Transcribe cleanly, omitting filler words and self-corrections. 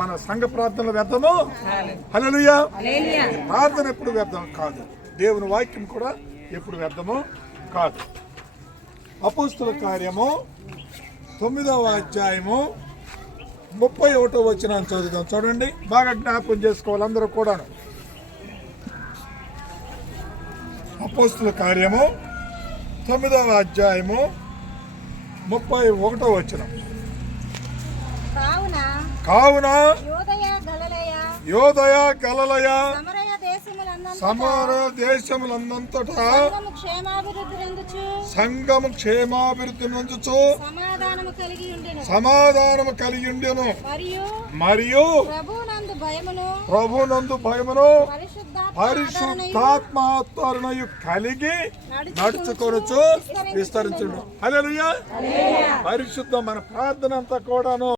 మన సంఘ ప్రార్థనలు వ్యర్థము. హల్లెలూయా. ప్రార్థన ఎప్పుడు వ్యర్థం కాదు, దేవుని వాక్యం కూడా ఎప్పుడు వ్యర్థము కాదు. అపోస్తుల కార్యము 9వ అధ్యాయము 31వ వచనాన్ని చదువుదాం. చూడండి, బాగా జ్ఞాపకం చేసుకోవాలి అందరూ కూడాను. అపోస్తుల కార్యము 9వ అధ్యాయము 31వ వచనం. కావున యోదయ గలిలయ సమర దేశములందంతటా సంఘము క్షేమాభివృద్ధి నొందుచు సమాధానము కలిగి ఉండెను. మరియు ప్రభునందు భయమును పరిశుద్ధాత్మను కలిగి నడుచుకొనుచు విస్తరించును. హల్లెలూయా. పరిశుద్ధం మన ప్రార్థన అంతా కూడాను